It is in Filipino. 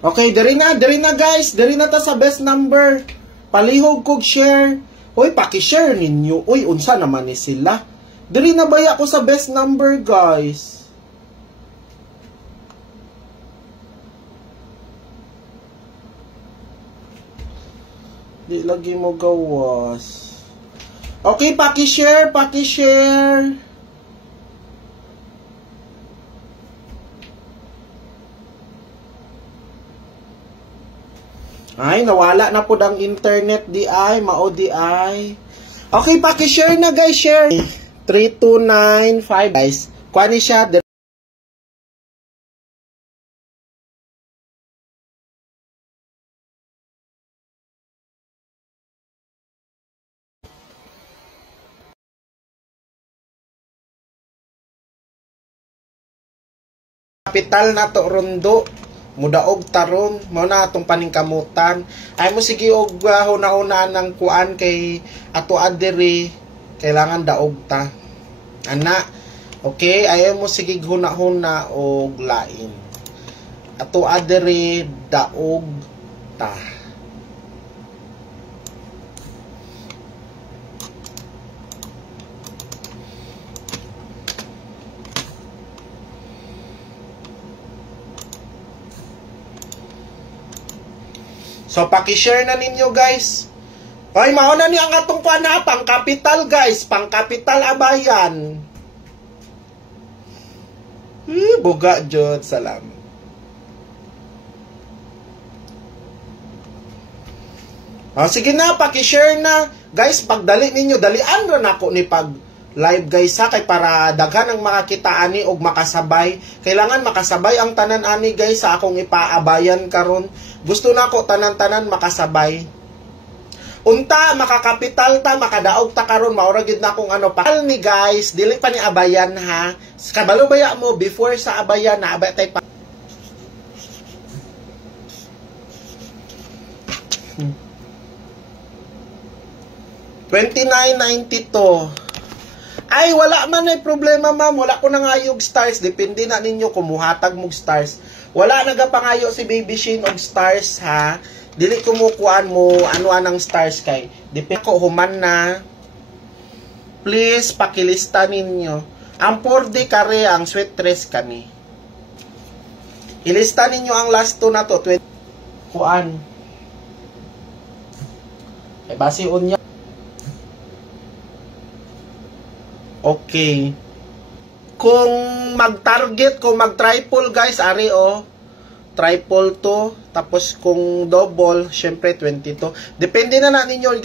Okay, diri na guys. Diri na ta sa best number. Palihog kog share. Uy, paki-share ninyo. Uy, unsa naman ni sila? Diri na baya ko sa best number, guys. Di lagi mo gawas. Okay, paki-share, paki-share. Ay, nawala na po ang internet di ay, mao di ay. Okay, paki-share na guys, share. 3295 guys. Kuha ni siya. Kapital na to Rondo. Mudaog taron, mao na atong paningkamutan. Ay mo sige og huna-huna ng kuan kay ato adiri kailangan daog ta. Ana, okay, ay mo sige huna-huna og lain. Ato adiri daog ta. So, paki-share na ninyo, guys. Ay, mauna niyo ang atong pana, pang-capital, guys. Pang-capital abayan. Buga, Jod. Salamat. Sige na, paki-share na. Guys, pagdali ninyo, dalian rin ako ni pag-live, guys, ha? Kay para daghan ang makakita ani og makasabay. Kailangan makasabay ang tanan ani, guys, sa akong ipaabayan karon. Gusto na ko tanan-tanan makasabay. Unta makakapital ta, makadaog ta karon, maura gid na akong ano pa. Ni guys, dili pa ni abayan ha. Kabalo baya mo before sa abayan na abay tay pa. $29.92. Ay, wala man ay problema, ma'am. Wala ko nangayog stars. Depende na ninyo kumuhatag mong stars. Wala nagapangayo si Baby Shane og stars, ha. Dili kumukuan mo ano anang stars kay. Depende ko human na. Please pakilista ninyo. Ang 4D kare ang sweat dress kani. Ilista ninyo ang last 2 na to. 20 kuan. Ay base unya. Okay. Kung mag-target, kung mag-triple guys, ari o. Triple to. Tapos kung double, syempre 22. Depende na ninyo.